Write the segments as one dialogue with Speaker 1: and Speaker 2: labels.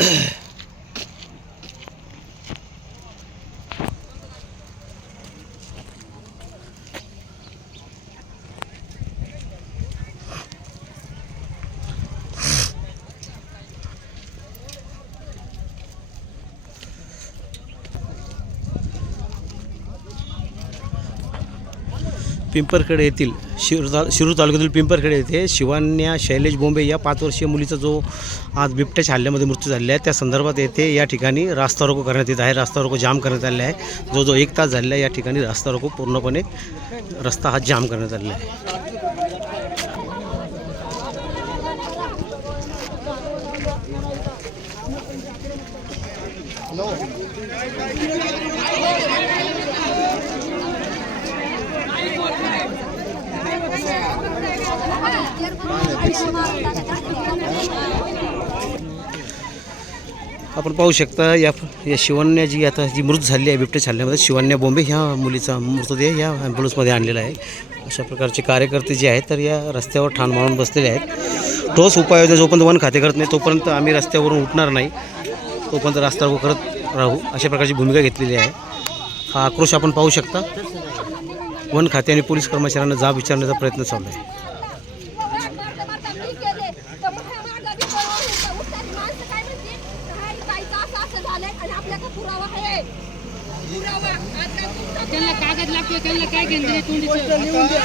Speaker 1: Ugh. Pimparkhede येथील शिरूर ता शिरूर तालुक्यातील पिंपरखेडे येथे शिवान्या शैलेश बोंबे या पाच वर्षीय मुलीचा जो आज बिबट्याच्या हल्ल्यामध्ये मृत्यू झालेला आहे त्या संदर्भात येथे या ठिकाणी रास्ता रोको करण्यात येत आहे. रास्ता रोको जाम करण्यात आलेला आहे. जो जो एक तास झालेला आहे या ठिकाणी रास्ता रोको पूर्णपणे रस्ता हा जाम करण्यात आलेला आहे. आपण पाहू शकता या या शिवान्या जी आता जी मृत झाली आहे बिबटे छालण्यामध्ये शिवान्या बोंबे ह्या मुलीचा मृतदेह या ॲम्ब्युलन्समध्ये आणलेला आहे. अशा प्रकारचे कार्यकर्ते जे आहेत तर या रस्त्यावर ठाण मारून बसलेले आहेत. ठोस उपाययोजना जोपर्यंत वन खाते करत नाही तोपर्यंत आम्ही रस्त्यावरून उठणार नाही. तोपर्यंत रास्ता करत राहू अशा प्रकारची भूमिका घेतलेली आहे. हा आक्रोश आपण पाहू शकता. वन खाते आणि पोलीस कर्मचाऱ्यांना जाब विचारण्याचा प्रयत्न चालू आहे.
Speaker 2: त्यांना कागद लागतो त्यांना काय केंद्र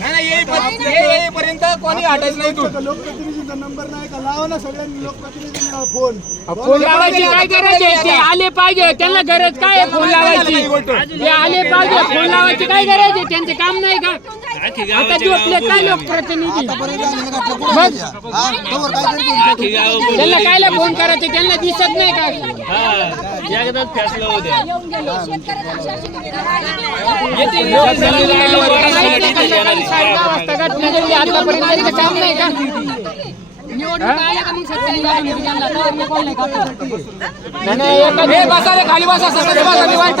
Speaker 3: नाही नाही येईपर्यंत कोणी हटायचं नाही तू.
Speaker 4: लोकप्रतिनिधीचा नंबर नाही का? लावा ना सगळ्यांनी लोकप्रतिनिधींना फोन
Speaker 3: फोन
Speaker 2: लावायची काय गरज आहे? ते आले पाहिजे. त्यांना गरज काय आहे फोन लावायची? ते आले पाहिजे. फोन लावायची काय गरज आहे? त्यांचे काम नाही का? आता झोपले काय लोकप्रतिनिधी? मग त्यांना कायला फोन करायचे? त्यांना दिसत नाही का? काम नाही का नाही?
Speaker 3: खाली बसा सगळे बसा निवांत.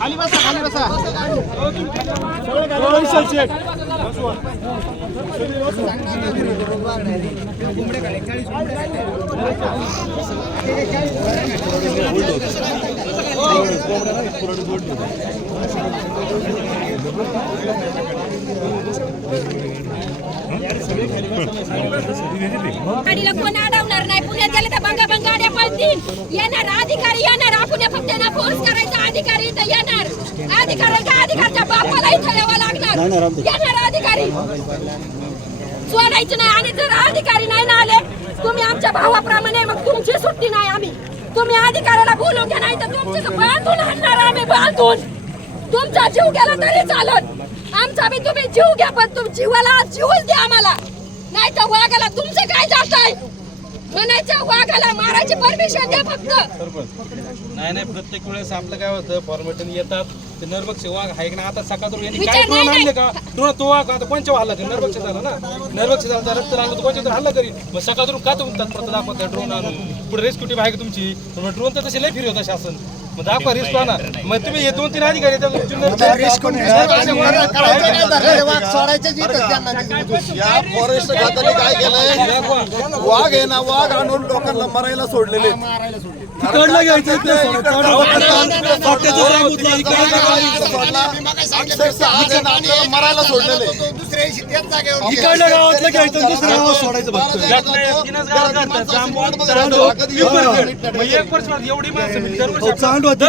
Speaker 3: खाली ए, बसा शांत बसा खाली बसा खाली बसा.
Speaker 5: गाडीला कोण अडवणार नाही? पुण्यात गेले तर बंगा बंगा गाड्या पळतील. येणार अधिकारी येणार. आपण फक्त ना फोर्स करायचा अधिकारी इथं येणार. अधिकारी का अधिकारच्या बापाला इथं यावं लागणार. येणार अधिकारी. सोडायचं नाही. आणि जर अधिकारी नाही ना आले तुम्ही आमच्या भावाप्रमाणे मग तुमची सुट्टी नाही आम्ही. तुम्ही अधिकाऱ्याला बोलून घ्या नाही तर तुमचं बांधून आणणार आम्ही बांधून. तुमचा जीव गेला तरी चालत. आमचा बी तुम्ही जीव घ्या पण तुम जीवाला जीवच द्या आम्हाला. नाही तर वाघाला तुमचं काय जात आहे? म्हणायचं वाघाला मारायची परमिशन द्या फक्त.
Speaker 6: नाही नाही प्रत्येक वेळेस आपलं काय होतं फॉर्मेटन येतात. ते नरभक्ष वाघ आहे का ना आता सकाळ यांनी
Speaker 5: विचार
Speaker 6: काय
Speaker 5: नाही,
Speaker 6: ड्रोन आणले
Speaker 5: नाही.
Speaker 6: का? ड्रोन तो वाघ आता कोणच्या हल्ला करी नरभक्ष झाला ना? नरभक्ष झाला तर रक्त लागलं तर कोणच्या तर हल्ला करी मग सकाळ का तुम्ही तत्परता दाखवता ड्रोन आणून? पुढे रेस्क्यू टीम आहे का तुमची? ड्रोन तर तसे लय फिरवता होता शासन. दाखवा रिस्क मग तुम्ही हे दोन तीन अधिकारी येतात, तुमची नरभक्ष
Speaker 7: या फॉरेस्ट खात्याने काय केलंय? वाघ आहे ना वाघ आणून लोकांना मरायला सोडलेले. तिकडलं घ्यायचं मरायला सोडलेले
Speaker 4: इकडल्या गावातलं घ्यायचं दुसऱ्या गावात सोडायचं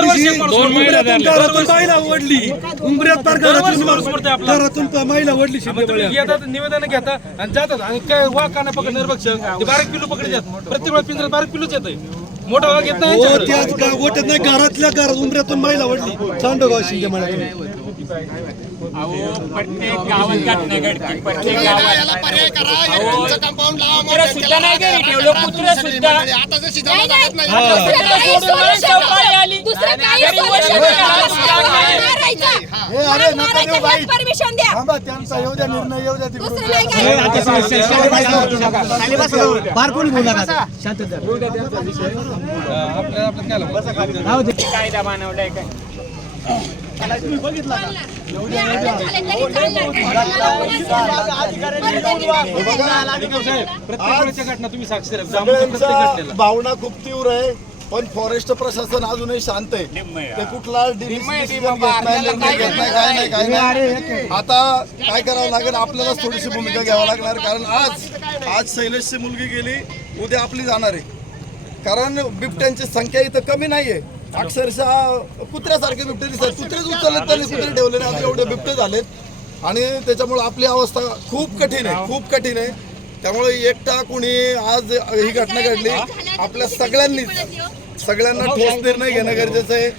Speaker 6: म्हणजे
Speaker 4: महिला घरातून शिंदे
Speaker 6: तुम्ही येतात निवेदन घेतात आणि जातात. आणि काय वाघ का नाही पकड निरभक्षक ते बारीक पिल्लू पकडतात प्रत्येक वेळा पिंजऱ्यात बारीक पिल्लूच येतंय. मोठा वाघ येत नाही
Speaker 4: हो
Speaker 6: यांच्याकडे.
Speaker 4: त्याच गा- गोट्यात नाही घरातल्या घरात उंबऱ्यातून महिला ओढली चांडगाव शिंदे म्हणाले
Speaker 3: प्रत्येक गावात घटना घडते प्रत्येक गावात. कुत्रे सुद्धा नाही घरी ठेवलं कुत्रे सुद्धा.
Speaker 5: परमिशन द्या.
Speaker 4: त्यांचा येऊ द्या निर्णय येऊ द्या?
Speaker 2: कायदा बनवलाय काय?
Speaker 7: भावना खूप तीव्र आहे पण फॉरेस्ट प्रशासन अजूनही शांत आहे. ते कुठला नाही काय नाही काय नाही. आता काय करावं लागेल आपल्यालाच थोडीशी भूमिका घ्यावी लागणार कारण आज आज शैलेशची मुलगी गेली उद्या आपली जाणार आहे. कारण बिबट्यांची संख्या इथं कमी नाहीये. अक्षरशः कुत्र्यासारखे बिबटे दिसतात. कुत्रेच उचलत त्यांनी कुत्रे ठेवले नाही आता एवढे बिबटे झालेत. आणि त्याच्यामुळे आपली अवस्था खूप कठीण आहे. खूप कठीण आहे. त्यामुळे एकटा कुणी आज ही घटना घडली. आपल्या सगळ्यांनीच. सगळ्यांना ठोस निर्णय घेणं गरजेचं आहे.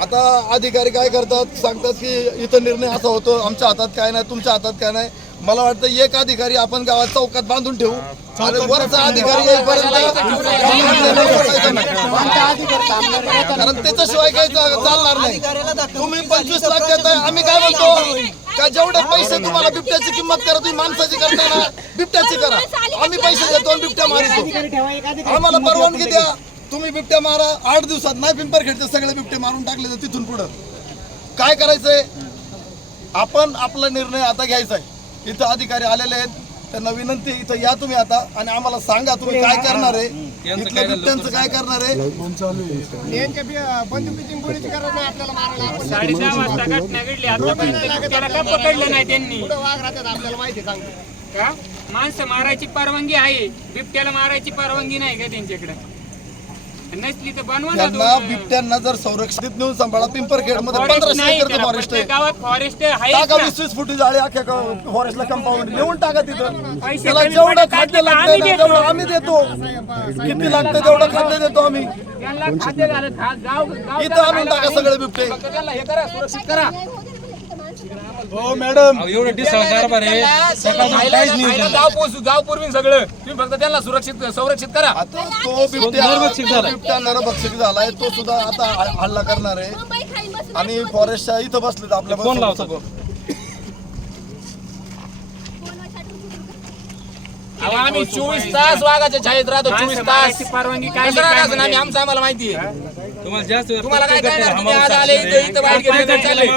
Speaker 7: आता अधिकारी काय करतात? सांगतात की इथं निर्णय असा होतो. आमच्या हातात काय नाही तुमच्या हातात काय नाही. मला वाटतं एक अधिकारी आपण गावात चौकात बांधून ठेवू. वरचा अधिकारी. कारण त्याच्याशिवाय काही चालणार नाही. तुम्ही पंचवीस लाख देताय आम्ही काय म्हणतो? का जेवढे पैसे तुम्हाला बिबट्याची किंमत करा तुम्ही माणसाची करता ना. बिबट्याची करा. आम्ही पैसे देतो बिबट्या मारितो. आम्हाला परवानगी द्या. तुम्ही बिबट्या मारा. आठ दिवसात नाही पिंपरखेडचे सगळे बिबटे मारून टाकले तर तिथून पुढं. काय करायचंय? आपण आपला निर्णय आता घ्यायचा आहे इथं अधिकारी आलेले आहेत. त्यांना विनंती आहे, इथं या तुम्ही आता आणि आम्हाला सांगा तुम्ही काय करणार आहे. इथल्या बिबट्यांचं काय करणार आहे?
Speaker 2: वाजता घटना घडली. आतापर्यंत त्याला का पकडलं नाही त्यांनी? का? माणसं मारायची परवानगी आहे. बिबट्याला मारायची परवानगी नाही का त्यांच्याकडे? नसली तर बनवा ना
Speaker 7: त्यांना
Speaker 2: दोन.
Speaker 7: बिबट्यांना जर संरक्षित नेऊन सांभाळा पिंपरखेडमध्ये
Speaker 2: फॉरेस्ट
Speaker 7: पंधराशे
Speaker 2: नाही
Speaker 7: एकरचं
Speaker 2: त्याला.
Speaker 7: फॉरेस्ट आहे
Speaker 2: प्रत्येक गावात फॉरेस्ट आहे
Speaker 7: टाका वीस वीस फुटी जाळी अख्ख्या फॉरेस्टला कंपाऊंड नेऊन टाका तिथं.
Speaker 2: पैसे
Speaker 7: त्याला
Speaker 2: कमी
Speaker 7: जेवढं
Speaker 2: पडतात
Speaker 7: खाद्य
Speaker 2: ते
Speaker 7: लागतं
Speaker 2: आम्ही
Speaker 7: ना
Speaker 2: देतो.
Speaker 7: तेवढं आम्ही देतो. किती लागतं तेवढं खाद्य देतो आम्ही.
Speaker 2: त्यांना खाद्य घालत खा- गाव गाव
Speaker 7: इथं आणून टाका सगळे बिबटे.
Speaker 4: हो मॅडम
Speaker 6: अहो, एवढं डिस्टर्ब कारभार आहे. सकाळपासून काहीच नियोजन नाही.
Speaker 3: गाव पोहोचू गाव पूर्वी सगळं. तुम्ही फक्त त्यांना सुरक्षित संरक्षित करा.
Speaker 7: आता तो बिबट्या
Speaker 6: नरभक्षक झालाय.
Speaker 7: बिबट्या नरभक्षक झालाय तो सुद्धा आता ह- हल्ला करणार आहे.
Speaker 5: मुंबई खाईन बसून
Speaker 7: आणि फॉरेस्टच्या इथं बसलेत आपल्या
Speaker 6: फोन लावतो.
Speaker 7: समोर.
Speaker 3: अहो, आम्ही चोवीस तास वाघाच्या छायेत राहतो चोवीस तास.
Speaker 2: परवानगी काय
Speaker 3: आम्ही आमचं आम्हाला माहिती आहे.
Speaker 6: तुम्हाला जास्त
Speaker 3: तुम्हाला काय करणार? तुम्ही आज आले इथं- इथं बाहेर. गेले तर चालेल.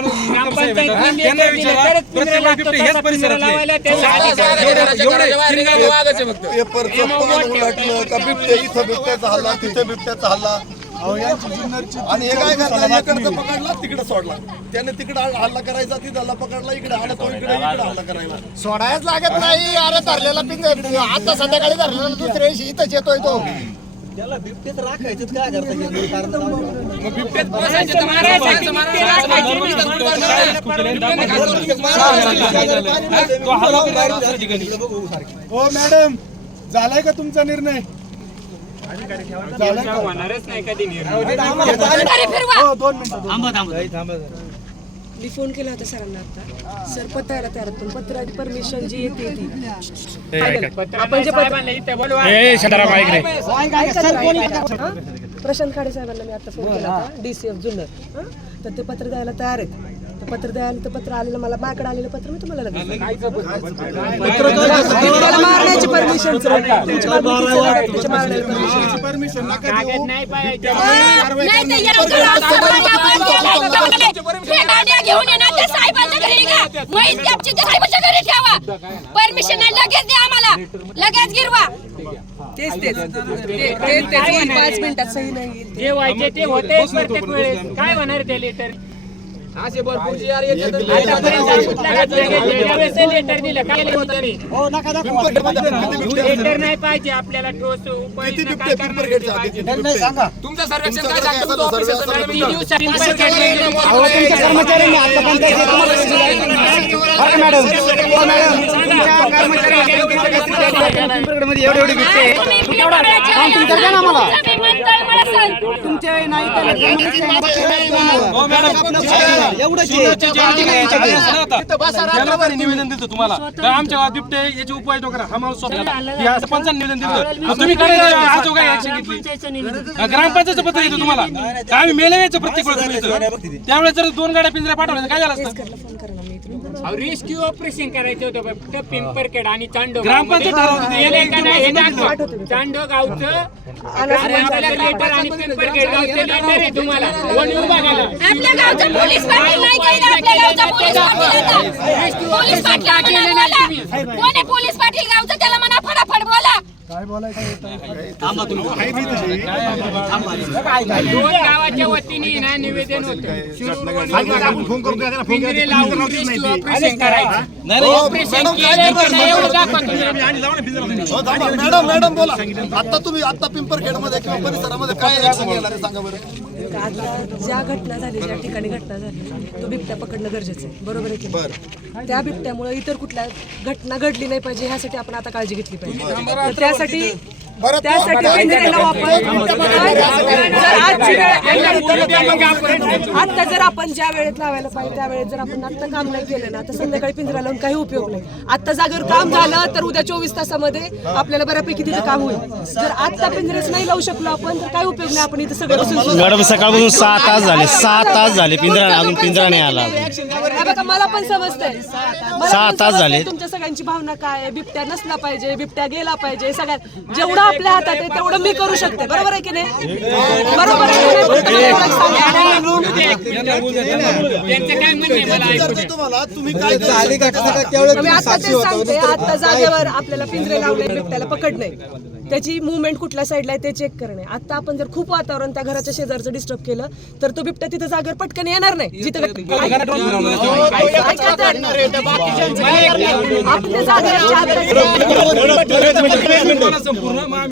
Speaker 7: पेपरचं पान उलटलं का इथं बिबट्याचा हल्ला तिथे बिबट्याचा हल्ला. आणि हे काय करतात इकडचं पकडला तिकडे सोडला. त्याने तिकडे हल्ला करायचा तिथं पकडला इकडे आला तो इकडे इकडे हल्ला करायला.
Speaker 8: सोडायच लागत नाही. अरे धरलेला पिंग आता संध्याकाळी धरलेला दुसऱ्या दिवशी इथंच येतोय तो.
Speaker 3: मग बिबट्यात बसायचे तर मारायचं, माणसं मारायचं, माणसं मारायचं, माणसं मारायचं.
Speaker 6: तो हल्ला करणार दुसऱ्या ठिकाणी.
Speaker 4: हो मॅडम झालाय का तुमचा निर्णय? झालाय का?
Speaker 2: होणारच नाही कधी निर्णय.
Speaker 4: हो दोन मिनिटं
Speaker 9: मी फोन केला होता सरांना आता. सर पत्रायला तयार पण पत्राची परमिशन जी येते ती.
Speaker 2: आपण जे?
Speaker 9: प्रशांत खाडे साहेबांना मी आता फोन केला होता. डीसीएफ जुन्नर. हा? तर ते पत्र द्यायला तयार आहेत. ते पत्र द्यायला ते पत्र आलेलं मला माझ्याकडे आलेलं पत्र मी तुम्हाला लगेच मला मारण्याची परमिशन मारण्याची परमिशन
Speaker 4: नका
Speaker 2: नाही
Speaker 5: तर हे गाड्या घेऊन येणार त्या साहेबांच्या घरी निघा मग त्याच्या त्या साहेबाच्या घरी ठेवा. परमिशन नाही लगेच द्या आम्हाला. लगेच गिरवा.
Speaker 9: तेच तेच. ते- ते- तेच. पाच मिनिटात सही नाही येईल.
Speaker 2: जे व्हायचे ते होते प्रत्येक वेळेस. काय होणार ते लेटर?
Speaker 3: असे भरपूर जे यार येतात
Speaker 2: काय? लेटर नाही पाहिजे आपल्याला ठोस काय?
Speaker 3: तुमचं सर्वेक्षण काय सांगतं तुमचं?
Speaker 7: सांगा.
Speaker 5: तुमचे
Speaker 6: हो मॅडम. निवेदन दिलं तुम्हाला. तर आमच्या बिबटे याची उपाययोजना करा. हा माणूस पंचांनी निवेदन दिलं तुम्ही काय आज काय ऍक्शन घेतली ग्रामपंचायतचं पत्र येतं तुम्हाला. आम्ही मेले यायचं प्रत्येक. त्यावेळेस जर दोन गाड्या पिंजऱ्या पाठवल्या काय झालं असतं?
Speaker 2: रेस्क्यू ऑपरेशन करायचं होतं फक्त पिंपरखेड आणि चांडो
Speaker 6: ग्रामपंचायत ठरवते ते.
Speaker 2: गेले का नाही हे दाखव. चांडो गावचं ग्रामपंचायत लेटर आणि पिंपरखेड गावचं लेटर आहे तुम्हाला. वन विभागाला.
Speaker 5: आपल्या गावचं पोलीस पाटील नाही गेलं आपल्या गावचं पोलीस पाटील आता. पोलीस पाटील बोला कोण आहे पोलीस पाटील गावचं? त्याला म्हणा फटाफट बोला
Speaker 2: दोन गावाच्या वतीने ना निवेदन होतं. शिरूर वन विभागाला पिंजरे लावून rescue ऑपरेशन करायचं ऑपरेशन केलं का नाही एवढं दाखवा तुम्ही.
Speaker 7: हो, थांबा. मॅडम मॅडम बोला आता तुम्ही आता पिंपरखेडमध्ये किंवा परिसरामध्ये काय सांगा बरं?
Speaker 9: आता ज्या घटना झाली ज्या ठिकाणी घटना झाली तो बिबट्या पकडणं गरजेचं आहे. बरोबर आहे की? त्या बिबट्यामुळे इतर कुठल्या घटना घडली नाही पाहिजे ह्यासाठी आपण आता काळजी घेतली पाहिजे. त्यासाठी त्यासाठी आता जर आपण ज्या वेळेत लावायला पाहिजे त्या वेळेत जर आपण आता काम नाही केलं ना तर संध्याकाळी पिंजरा लावून काही उपयोग नाही. आता जागेवर काम झालं तर उद्या चोवीस तासामध्ये आपल्याला बऱ्यापैकी तिथं काम होईल. जर आता पिंजरेच नाही लावू शकलो आपण तर काय उपयोग नाही. आपण इथं सगळं बसून
Speaker 1: मॅडम सकाळपासून सहा तास झाले. सहा तास झाले. पिंजरा अजून पिंजरा नाही आला
Speaker 9: हे बघा मला पण समजतंय. मला
Speaker 1: सहा
Speaker 9: पण
Speaker 1: तास
Speaker 9: समजतंय
Speaker 1: झाले.
Speaker 9: तुमच्या सगळ्यांची भावना काय आहे? बिबट्या नसला पाहिजे बिबट्या गेला पाहिजे सगळ्यात जेवढं आपल्या हातात आहे तेवढं मी करू शकते. बरोबर आहे की नाही? बरोबर आहे की नाही? तुम्हाला एवढंच सांगायचं.
Speaker 2: त्यांचं काय म्हणणं आहे मला ऐकू द्या.
Speaker 7: तुम्हाला तुम्ही काय
Speaker 9: मी आता तेच सांगते आता जागेवर आपल्याला पिंजरे लावले बिबट्याला पकडणे त्याची मुवमेंट कुठल्या साईडला आहे ते चेक करणे. आता आपण जर खूप वातावरण त्या घराच्या शेजारचं डिस्टर्ब केलं तर तो बिबट्या तिथं जागेवर पटकन येणार नाही. जिथं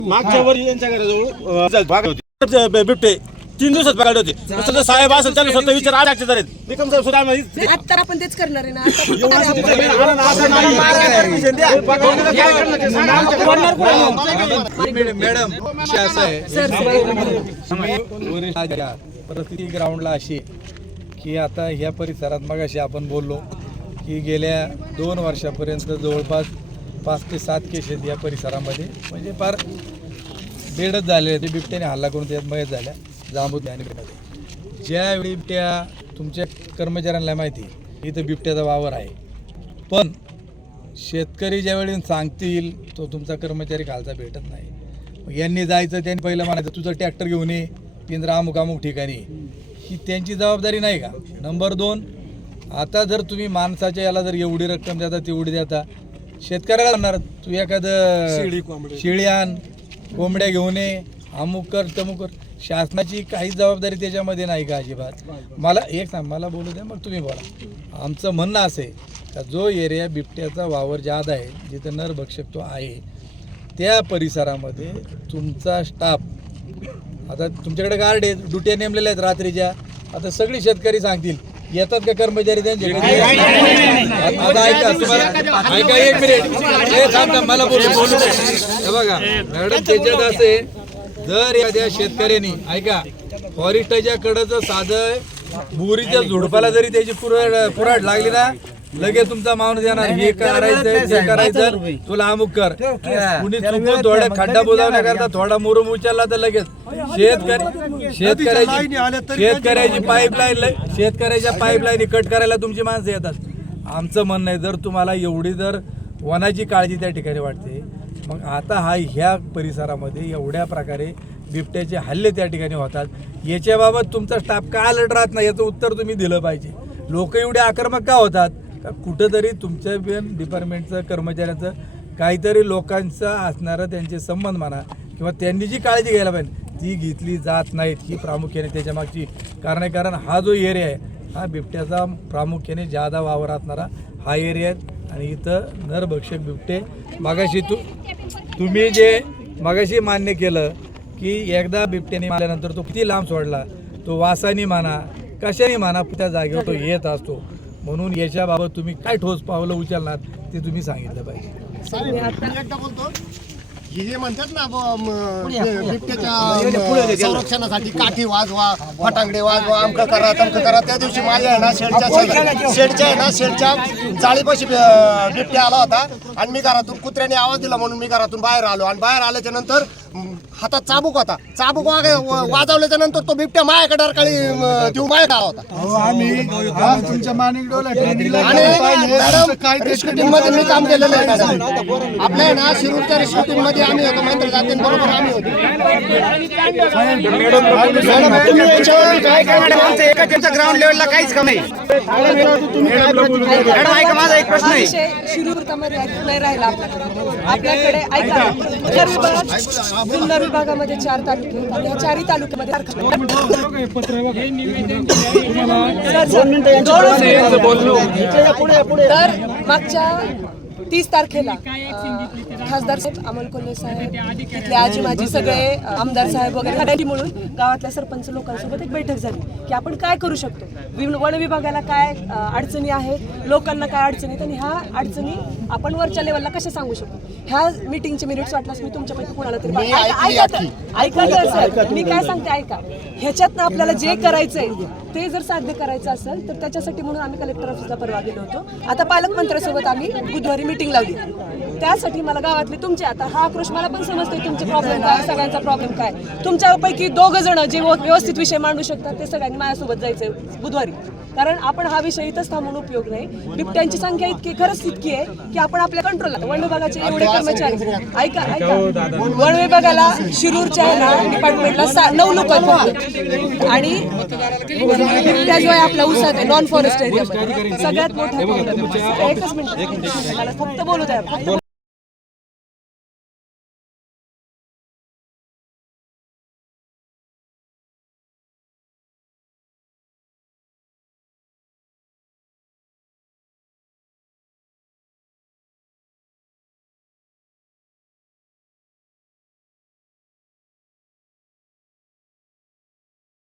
Speaker 10: मागच्या वर्षी यांच्या घराजवळ भाग होते बिबटे तीन दिवसात पकडले होते. तसं साहेब असेल त्यांना स्वतः विचार आज आहेत निकम साहेब सुद्धा आम्ही
Speaker 9: आता आपण तेच करणार आहे ना.
Speaker 4: मॅडम असा आहे. परिस्थिती ग्राउंडला अशी आहे की आता ह्या परिसरात मगाशी आपण बोललो की गेल्या दोन वर्षापर्यंत जवळपास पाच ते सात केस आहेत या परिसरामध्ये. म्हणजे फार बेडच झाले ते बिबट्याने हल्ला करून त्यात मयत झाल्या. आणि बेडमध्ये ज्यावेळी बिबट्या तुमच्या कर्मचाऱ्यांना माहिती आहे, इथं बिबट्याचा वावर आहे. पण शेतकरी ज्यावेळी सांगतील तो तुमचा कर्मचारी खालचा भेटत नाही. मग यांनी जायचं त्यांनी पहिलं म्हणायचं तुझं ट्रॅक्टर घेऊन ये पिंजरा अमुक अमुक ठिकाणी ही त्यांची जबाबदारी नाही का? नंबर दोन आता जर तुम्ही माणसाच्या याला जर एवढी रक्कम देता तेवढी देता शेतकऱ्याला म्हणणार तू एखादं शेळी आण कोंबड्या घेऊन ये अमुक कर तमुक कर. शासनाची काही जबाबदारी त्याच्यामध्ये नाही का अजिबात. मला एक सांग मला बोलू द्या मग तुम्ही बोला. आमचं म्हणणं असं आहे का जो एरिया बिबट्याचा वावर ज्यादा आहे जिथं नरभक्षक तो आहे त्या परिसरामध्ये तुमचा स्टाफ आता तुमच्याकडे गार्ड आहेत ड्युट्या नेमलेल्या आहेत रात्रीच्या आता सगळे शेतकरी सांगतील येतात का कर्मचारी त्यांचे? आता ऐका तुम्हाला ऐका एक मिनिट. हे थांब थांब, मला बोलू बोलू बघा मॅडम त्याच्यात असं जर एखाद्या शेतकऱ्यांनी ऐका फॉरेस्टच्या कडचं साधं बुरीच्या झुडपाला जरी त्याची कुराड लागली ना लगेच तुमचा माणूस येणार हे करायचं ते करायचं तुला अमुक कर. कुणी चुकून थोडा खड्डा बुजवण्याकरता थोडा मुरुम उचलला तर लगेच. शेतकरी शेतकऱ्याची शेतकऱ्याची पाईपलाईन शेतकऱ्याच्या पाईपलाईन कट करायला तुमची माणसं येतात. आमचं म्हणणं आहे जर तुम्हाला एवढी जर वनाची काळजी त्या ठिकाणी वाटते मग आता हा ह्या परिसरामध्ये एवढ्या प्रकारे बिबट्याचे हल्ले त्या ठिकाणी होतात. याच्याबाबत तुमचा स्टाफ का अलर्ट राहत नाही याचं उत्तर तुम्ही दिलं पाहिजे. लोक एवढे आक्रमक का होतात? का कुठंतरी तुमच्या पण डिपार्टमेंटचं कर्मचाऱ्याचं काहीतरी लोकांचं असणारं त्यांचे संबंध म्हणा किंवा त्यांनी जी काळजी घ्यायला पाहिजे ती घेतली जात नाहीत ही प्रामुख्याने त्याच्या मागची कारण. आहे कारण हा जो एरिया आहे हा बिबट्याचा प्रामुख्याने जादा वावर असणारा हा एरिया आहे. आणि इथं नरभक्षक बिबटे मागाशी तू तुम्ही जे मागाशी मान्य केलं की एकदा बिबट्याने मारल्यानंतर तो किती लांब सोडला तो वासानी म्हणा कशाने म्हणा त्या जागेवर तो येत असतो. म्हणून याच्याबाबत तुम्ही काय ठोस पावलं उचलणार ते तुम्ही सांगितलं पाहिजे.
Speaker 8: हे जे म्हणतात ना बिबट्याच्या संरक्षणासाठी काठी वाजवा फटांगडे वाजवा अमकं करा तमकं करा. त्या दिवशी माझ्या आहे ना शेडच्या शेडच्या आहे ना शेडच्या जाळीपाशी बिबट्या आला होता. आणि मी घरातून कुत्र्याने आवाज दिला म्हणून मी घरातून बाहेर आलो. आणि बाहेर आल्याच्यानंतर हातात चाबूक होता. चाबूक वाग- वाजवल्याच्या नंतर तो बिबट्या माझ्याकडे डरकाळी देऊ माझ्याकडे आला होता. मॅडममध्ये मी काम केलेलं आहे मॅडम. आपल्या आहे ना शिरूरच्या रेस्क्यू टीममध्ये आम्ही होतो महेंद्र जातींबरोबर आम्ही होतो. मॅडम
Speaker 1: ग्राउंड लेवलला काहीच कमी
Speaker 9: हा विषय शिरूरमध्ये नाही राहिला आपल्याकडे. ऐका जर विभागात जुन्नर विभागामध्ये चार तालुके आणि ह्या चारही तालुक्यामध्ये तर मागच्या तीस तारखेला खासदार साहेब अमोल कोल्हे साहेब तिथले आजी माजी सगळे आमदार साहेब वगैरे मिळून गावातल्या सरपंच लोकांसोबत एक बैठक झाली की आपण काय करू शकतो? वन विभागाला काय अडचणी आहेत? लोकांना काय अडचणी आहेत? आणि ह्या अडचणी आपण वरच्या लेवलला कशा सांगू शकतो? ह्या मिटिंगचे मिनिट्स वाटल्यास मी तुमच्यापैकी कोणाला तरी ऐका- सर. मी काय सांगते ऐका. ह्याच्यातनं आपल्याला जे करायचंय ते जर साध्य करायचं असेल तर त्याच्यासाठी म्हणून आम्ही कलेक्टर ऑफिसला परवा गेलो होतो. आता पालकमंत्र्यासोबत आम्ही बुधवारी मिटिंग लावली. त्यासाठी मला गावातले तुमचे आता हा आक्रोश मला पण समजतोय तुमचे प्रॉब्लेम काय सगळ्यांचा प्रॉब्लेम काय. तुमच्यापैकी दोघ जण जे व्यवस्थित विषय मांडू शकतात ते सगळ्यांनी माझ्यासोबत जायचंय बुधवारी. कारण आपण हा विषय इथंच थांबून उपयोग नाही. बिबट्यांची संख्या इतकी खरंच इतकी आहे की आपण आपल्या कंट्रोलला वन विभागाचे एवढे कर्मचारी ऐका ऐका. वन विभागाला शिरूरच्या ना डिपार्टमेंटला नऊ लोक. आणि बिबट्या जो आहे आपला उसात आहे नॉन फॉरेस्ट एरिया सगळ्यात मोठा. एकच मिनिट. मला फक्त बोलू द्या.